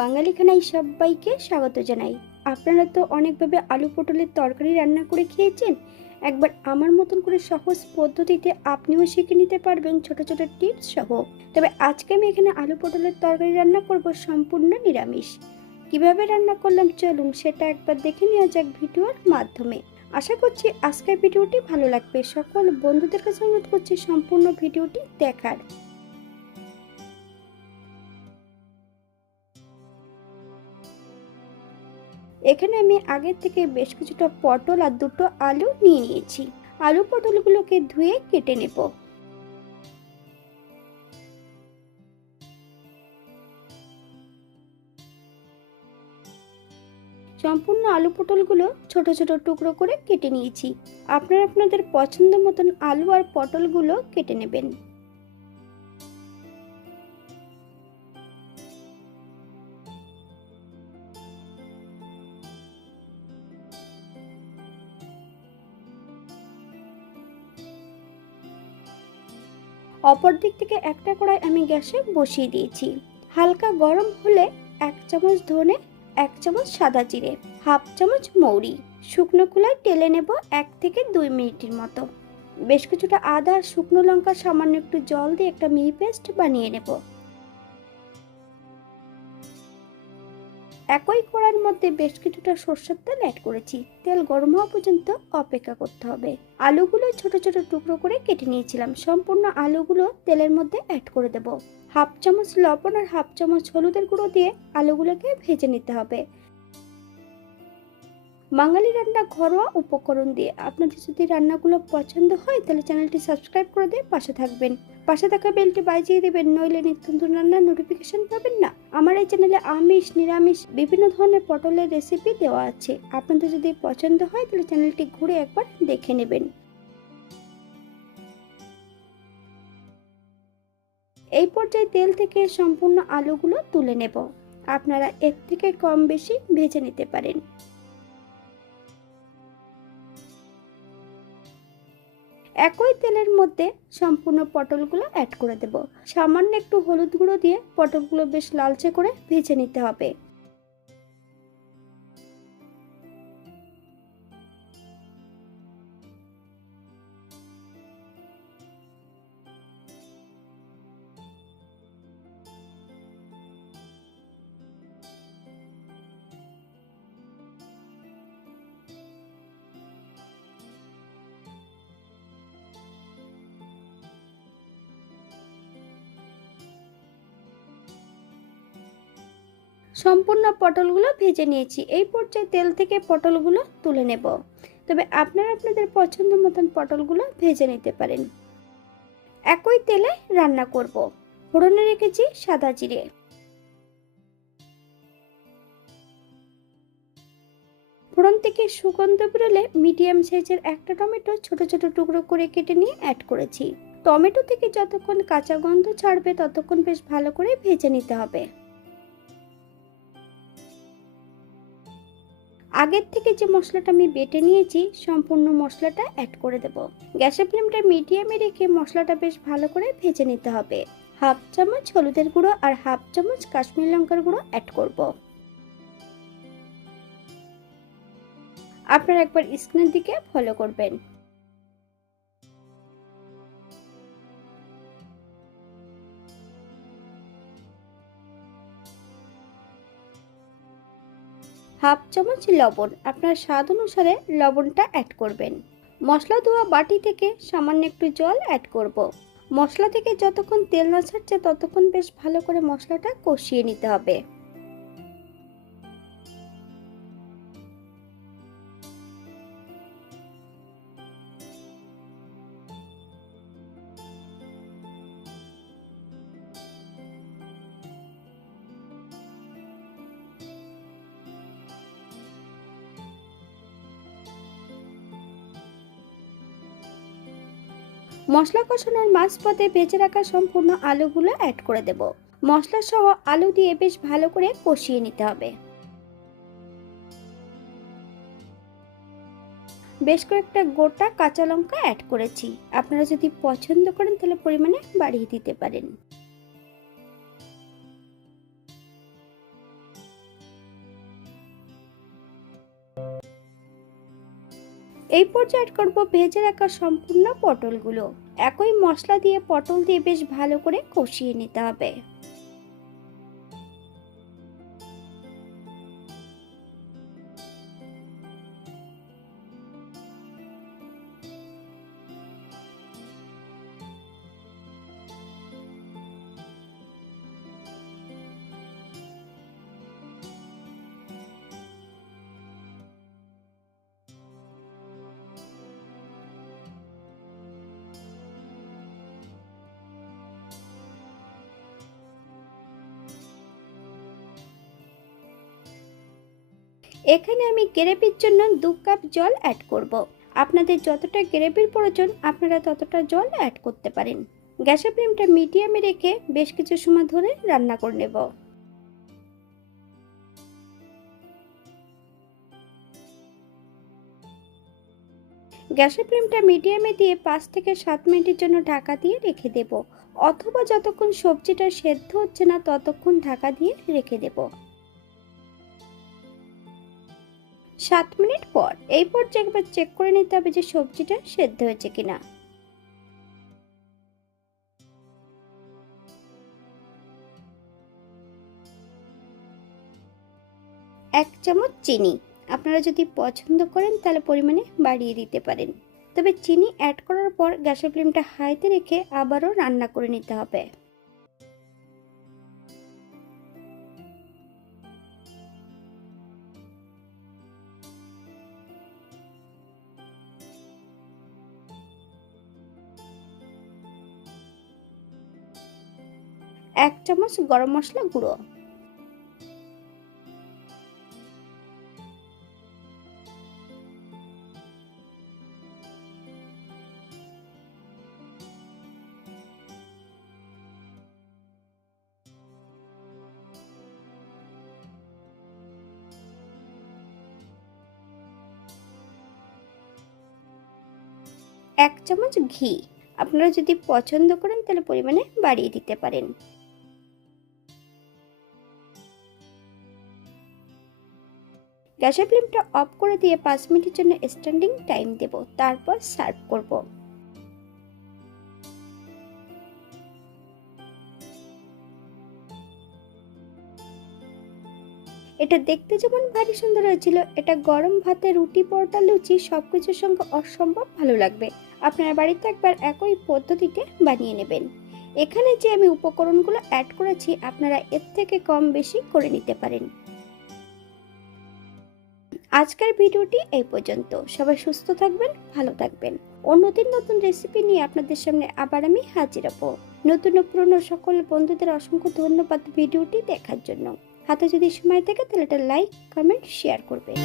বাঙালি খানায় সবাইকে স্বাগত জানাই। আপনারা তো অনেকভাবে আলু পটলের তরকারি রান্না করে খেয়েছেন। একবার আমার মতন করে সহজ পদ্ধতিতে আপনিও শিখে নিতে পারবেন ছোট ছোট টিপস সহ। তবে আজকে আমি এখানে আলু পটলের তরকারি রান্না করব সম্পূর্ণ নিরামিষ। কিভাবে রান্না করলাম চলুন সেটা একবার দেখে নেওয়া যাক ভিডিওর মাধ্যমে। আশা করছি আজকের ভিডিওটি ভালো লাগবে। সকল বন্ধুদের কাছে অনুরোধ করছি সম্পূর্ণ ভিডিওটি দেখার। এখানে আমি আগে থেকে বেশ কিছুটা পটল আর দুটো আলু নিয়ে নিয়েছি। আলু পটলগুলোকে ধুয়ে কেটে নেব। সম্পূর্ণ আলু পটলগুলো ছোট ছোট টুকরো করে কেটে নিয়েছি। আপনারা আপনাদের পছন্দ মতন আলু আর পটলগুলো কেটে নেবেন। অপর দিক থেকে একটা কড়াই আমি গ্যাসে বসিয়ে দিয়েছি। হালকা গরম হলে 1 চামচ ধনে, 1 চামচ সাদা জিরে, হাফ চামচ মৌরি শুকনো খোলায় টেলে নেব 1 থেকে 2 মিনিটের মতো। বেশ কিছুটা আদা আর শুকনো লঙ্কা সামান্য একটু জল দিয়ে একটা মিহি পেস্ট বানিয়ে নেব। একই কড়াইয়ের মধ্যে বেশ কিছুটা সরষের তেল অ্যাড করেছি। তেল গরম হওয়া পর্যন্ত অপেক্ষা করতে হবে। আলুগুলো ছোট ছোট টুকরো করে কেটে নিয়েছিলাম। সম্পূর্ণ আলুগুলো তেলের মধ্যে অ্যাড করে দেব। হাফ চামচ লবণ আর হাফ চামচ হলুদের গুঁড়ো দিয়ে আলুগুলোকে ভেজে নিতে হবে। বাঙালি রান্না ঘরোয়া উপকরণ দিয়ে। আপনাদের যদি রান্নাগুলো পছন্দ হয় তাহলে চ্যানেলটি সাবস্ক্রাইব করে দিয়ে পাশে থাকবেন। পাশে থাকা বেলটি বাজিয়ে দেবেন, নইলে নিত্য নতুন রান্নার নোটিফিকেশন পাবেন না। আমার এই চ্যানেলে আমিষ নিরামিষ বিভিন্ন ধরনের পটলের রেসিপি দেওয়া আছে। আপনাদের যদি পছন্দ হয় তাহলে চ্যানেলটি ঘুরে একবার দেখে নেবেন। এই পর্যায়ে তেল থেকে সম্পূর্ণ আলুগুলো তুলে নেব। আপনারা এর থেকে কম বেশি ভেজে নিতে পারেন। একই তেলের মধ্যে সম্পূর্ণ পটলগুলো অ্যাড করে দেব। সামান্য একটু হলুদ গুঁড়ো দিয়ে পটলগুলো বেশ লালচে করে ভেজে নিতে হবে। সম্পূর্ণ পটলগুলো ভেজে নিয়েছি। এই পর্যায়ে তেল থেকে পটলগুলো তুলে নেব। তবে আপনারা আপনাদের পছন্দ মতন পটলগুলো ভেজে নিতে পারেন। একই তেলে রান্না করব। ফোড়নে রেখেছি সাদা জিরে। ফোড়ন থেকে সুগন্ধ বেরোলে মিডিয়াম সাইজের একটা টমেটো ছোট ছোট টুকরো করে কেটে নিয়ে অ্যাড করেছি। টমেটো থেকে যতক্ষণ কাঁচা গন্ধ ছাড়বে ততক্ষণ বেশ ভালো করে ভেজে নিতে হবে। আগের থেকে যে মশলাটা আমি বেটে নিয়েছি সম্পূর্ণ মশলাটা অ্যাড করে দেব। গ্যাসের ফ্লেমটা মিডিয়ামে রেখে মশলাটা বেশ ভালো করে ভেজে নিতে হবে। হাফ চামচ হলুদের গুঁড়ো আর হাফ চামচ কাশ্মীরি লঙ্কার গুঁড়ো অ্যাড করব। আপনারা একবার স্ক্রিনের দিকে ফলো করবেন। হাফ চামচ লবণ, আপনার স্বাদ অনুসারে লবণটা অ্যাড করবেন। মশলা ধোয়া বাটি থেকে সামান্য একটু জল অ্যাড করব। মশলা থেকে যতক্ষণ তেল না ছাড়ছে ততক্ষণ বেশ ভালো করে মশলাটা কষিয়ে নিতে হবে। মশলা কষানোর মাঝপথে ভেজে রাখা সম্পূর্ণ আলুগুলো অ্যাড করে দেব। মশলা সহ আলু দিয়ে বেশ ভালো করে কষিয়ে নিতে হবে। বেশ কয়েকটা গোটা কাঁচা লঙ্কা অ্যাড করেছি। আপনারা যদি পছন্দ করেন তাহলে পরিমাণে বাড়িয়ে দিতে পারেন। এই পর্যায়ে অ্যাড করব ভেজে রাখা সম্পূর্ণ পটলগুলো। একই মশলা দিয়ে পটল দিয়ে বেশ ভালো করে কষিয়ে নিতে হবে। এখানে আমি গ্রেভির জন্য 2 কাপ জল অ্যাড করব। আপনাদের যতটা গ্রেভির প্রয়োজন আপনারা ততটা জল অ্যাড করতে পারেন। গ্যাসের ফ্লেমটা মিডিয়ামে রেখে বেশ কিছু সময় ধরে রান্না করে নেব। গ্যাসের ফ্লেমটা মিডিয়ামে দিয়ে 5 থেকে 7 মিনিটের জন্য ঢাকা দিয়ে রেখে দেব, অথবা যতক্ষণ সবজিটা সেদ্ধ হচ্ছে না ততক্ষণ ঢাকা দিয়ে রেখে দেব। 7 মিনিট পর এই পর্যায়ে একবার চেক করে নিতে হবে যে সবজিটা সেদ্ধ হয়েছে কিনা। এক চামচ চিনি, আপনারা যদি পছন্দ করেন তাহলে পরিমাণে বাড়িয়ে দিতে পারেন। তবে চিনি অ্যাড করার পর গ্যাসের ফ্লেমটা হাইতে রেখে আবারও রান্না করে নিতে হবে। এক চামচ গরম মশলা গুঁড়ো, এক চামচ ঘি, আপনারা যদি পছন্দ করেন তাহলে পরিমাণে বাড়িয়ে দিতে পারেন। গ্যাসের ফ্লেমটা অফ করে দিয়ে 5 মিনিটের জন্য স্ট্যান্ডিং টাইম দেব, তারপর সার্ভ করব। এটা দেখতে যেমন ভারী সুন্দর হয়েছিল, এটা গরম ভাতে, রুটি, পরোটা, লুচি সবকিছুর সঙ্গে অসম্ভব ভালো লাগবে। আপনারা বাড়িতে একবার একই পদ্ধতিতে বানিয়ে নেবেন। এখানে যে আমি উপকরণগুলো অ্যাড করেছি আপনারা এর থেকে কম বেশি করে নিতে পারেন। আজকের ভিডিওটি এই পর্যন্ত। সবাই সুস্থ থাকবেন, ভালো থাকবেন। অন্যদিন নতুন রেসিপি নিয়ে আপনাদের সামনে আবার আমি হাজির হব। নতুন ও পুরনো সকল বন্ধুদের অসংখ্য ধন্যবাদ ভিডিওটি দেখার জন্য। হাতে যদি সময় থাকে তাহলে একটা লাইক, কমেন্ট, শেয়ার করবেন।